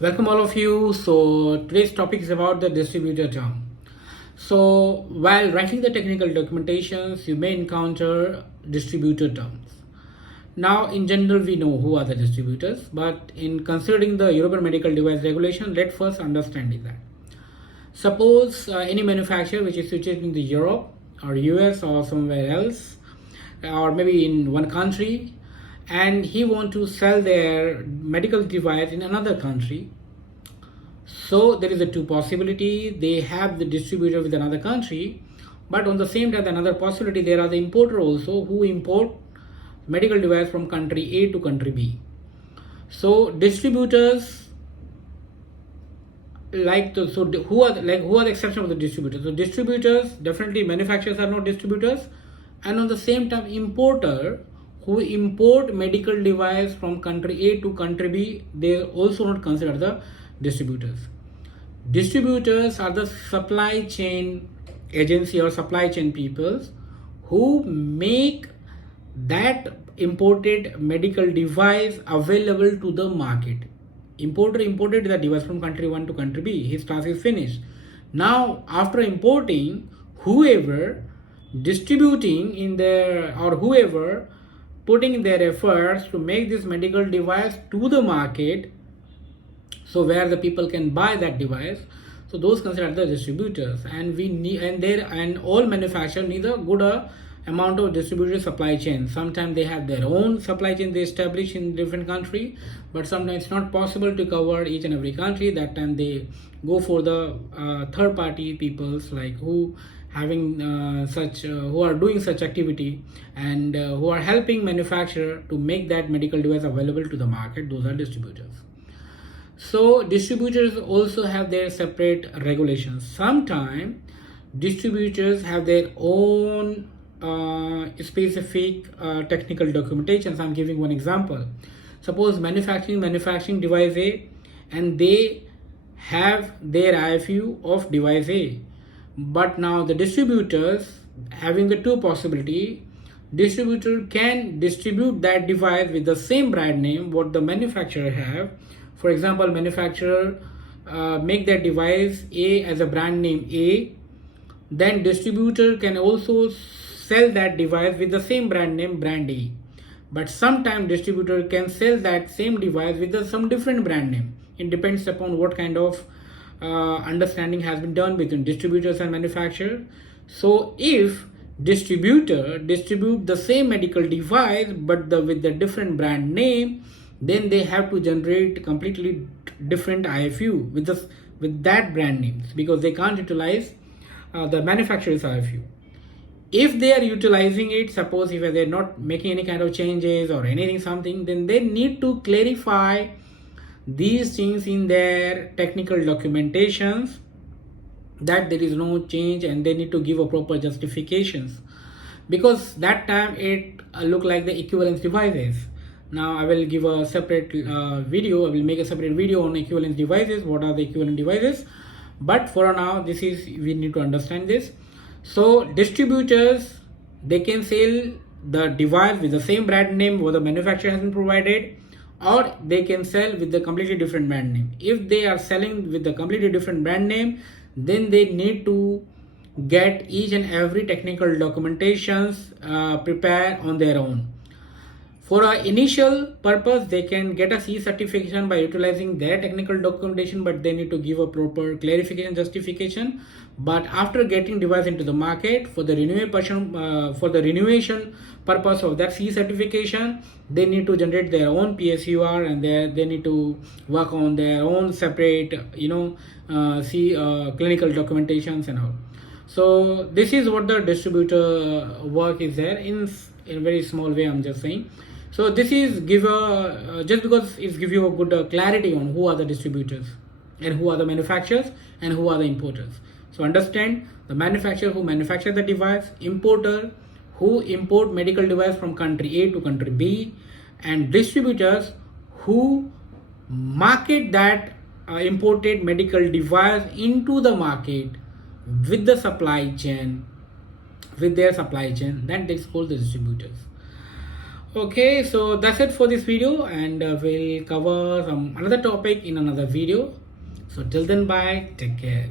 Welcome all of you. So today's topic is about the distributor term. So while writing the technical documentations, you may encounter distributor terms. Now in general we know who are the distributors, but in considering the European Medical Device Regulation, let's first understand that. Suppose any manufacturer which is situated in the Europe or US or somewhere else, or maybe in one country, and he want to sell their medical device in another country. So there is a two possibility. They have the distributor with another country, but on the same time, another possibility, there are the importer also who import medical device from country A to country B. So distributors who are the exception of the distributors? So distributors, definitely manufacturers are not distributors, and on the same time importer who import medical device from country A to country B, they are also not considered the distributors. Distributors are the supply chain agency or supply chain peoples who make that imported medical device available to the market. Importer imported the device from country 1 to country B. His task is finished. Now after importing, whoever distributing in their or whoever putting their efforts to make this medical device to the market, so where the people can buy that device, so those considered the distributors. And we need and all manufacturers need a good amount of distributor supply chain. Sometimes they have their own supply chain they establish in different country, but sometimes it's not possible to cover each and every country. That time they go for the third party peoples like who having who are doing such activity and who are helping manufacturer to make that medical device available to the market. Those are distributors. So distributors also have their separate regulations. Sometimes distributors have their own specific technical documentations. I'm giving one example. Suppose manufacturing device A, and they have their IFU of device A, but now the distributors having the two possibility. Distributor can distribute that device with the same brand name what the manufacturer have. For example, manufacturer make that device A as a brand name A, then distributor can also sell that device with the same brand name brand A. But sometimes distributor can sell that same device with some different brand name. It depends upon what kind of understanding has been done between distributors and manufacturer. So if distributor distribute the same medical device but with the different brand name, then they have to generate completely different IFU with that brand names, because they can't utilize the manufacturer's IFU. If they are utilizing it, suppose if they're not making any kind of changes or anything something, then they need to clarify these things in their technical documentations that there is no change, and they need to give a proper justifications, because that time it look like the equivalence devices. Now I will give a separate video. I will make a separate video on equivalence devices. What are the equivalent devices? But for now, we need to understand this. So distributors, they can sell the device with the same brand name what the manufacturer has been provided, or they can sell with the completely different brand name. If they are selling with the completely different brand name, then they need to get each and every technical documentations prepared on their own. For an initial purpose, they can get a C certification by utilizing their technical documentation, but they need to give a proper clarification justification. But after getting device into the market, for the renewation purpose of that C certification, they need to generate their own PSUR, and they need to work on their own separate clinical documentations and all. So this is what the distributor work is there in a very small way. I'm just saying. So this is just because it gives you a good clarity on who are the distributors and who are the manufacturers and who are the importers. So understand the manufacturer who manufacture the device, importer who import medical device from country A to country B, and distributors who market that imported medical device into the market with the supply chain, with their supply chain. That is called the distributors. Okay, so that's it for this video, and we'll cover some another topic in another video. So till then, bye, take care.